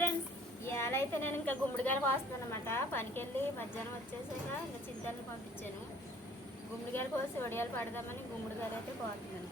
Friends ఇవాళ అయితే నేను ఇంకా గుమ్మడికాయలు కోస్తున్నాను అనమాట పనికెళ్ళి మధ్యాహ్నం వచ్చేసాక ఇంకా చింతల్ని పంపించాను. గుమ్మడికాయలు కోసి వడియాలు పడదామని గుమ్మడికాయలు అయితే కోస్తున్నాను.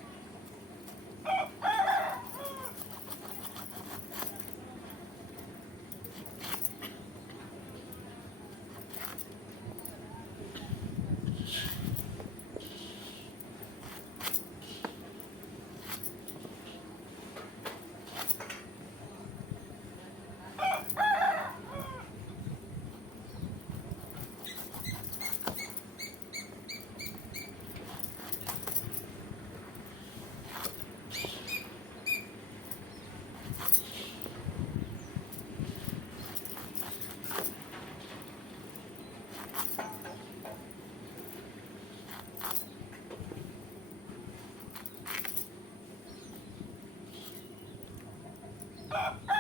Ha ha!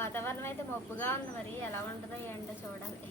వాతావరణం అయితే మబ్బుగా ఉంది మరి. ఎలా ఉంటుందో ఏంటో చూడాలి.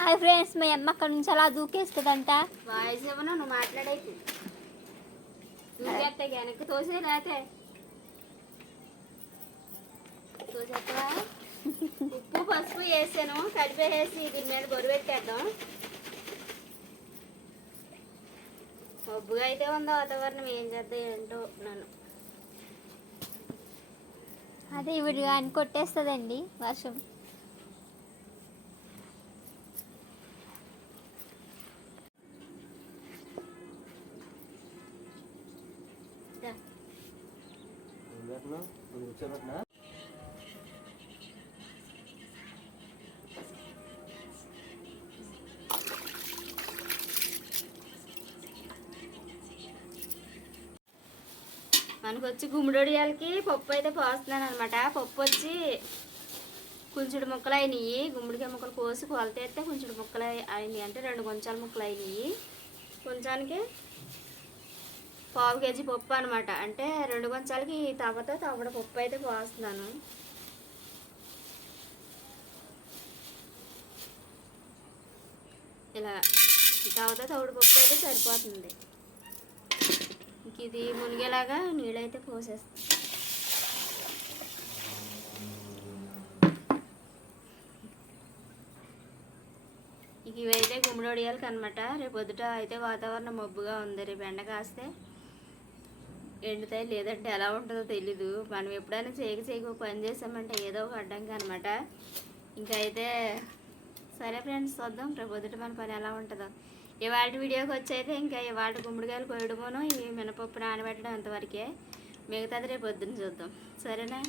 హాయ్ ఫ్రెండ్స్ మా అమ్మ అక్కడ నుంచి అలా దూకేస్తుందంట. వాయిస్ ఇవ్వను నువ్వు మాట్లాడైతే వెనక్కి తోసే లేతే. తోసేస్తావా ఉప్పు పసుపు వేసాను కలిపేసి దీని మీద బొరు పెట్టేద్దాం. మబ్బుగా అయితే ఉందో వాతావరణం ఏం చేద్దాం ఏంటో నన్ను. అదే ఇప్పుడు అని కొట్టేస్తుందండి వర్షం. కూర్చోబెట్టినా? మనకు వచ్చి గుమ్మడొడియాలకి పప్పు అయితే పోస్తున్నాను అనమాట పప్పు వచ్చి కొంచెడు ముక్కలు అయినాయి గుమ్మడికాయ ముక్కలు కోసి కొలతేస్తే కొంచెడు ముక్కలు అయినాయి అంటే రెండు కొంచాల ముక్కలు అయినాయి కొంచానికి పావు కేజీ పప్పు అనమాట అంటే రెండు కొంచాలకి తవ్వతో తవ్వడ పప్పు అయితే పోస్తున్నాను. ఇలా తవ్వతో తవుడు పప్పు అయితే సరిపోతుంది. ఇంక ఇది మునిగేలాగా నీళ్ళైతే పోసేస్తాం. ఇక ఇవైతే గుమ్మడి వడియాలకి అనమాట రేపు పొద్దుట అయితే వాతావరణం మబ్బుగా ఉంది. రేపు ఎండ కాస్తే ఎండుతాయి లేదంటే ఎలా ఉంటుందో తెలీదు. మనం ఎప్పుడైనా చేయక చేయక పని చేసామంటే ఏదో ఒక అడ్డంకి అనమాట ఇంకా అయితే సరే ఫ్రెండ్స్ చూద్దాం రేపు పొద్దుట మన పని ఎలా ఉంటుందో. ఇవాళ వీడియోకి వచ్చైతే ఇంకా ఇవాళ గుమ్మడికాయలు కోయడమును ఈ మినపప్పు నానబెట్టడం అంతవరకే. మిగతాది రేపు పొద్దున్న చూద్దాం. సరేనా?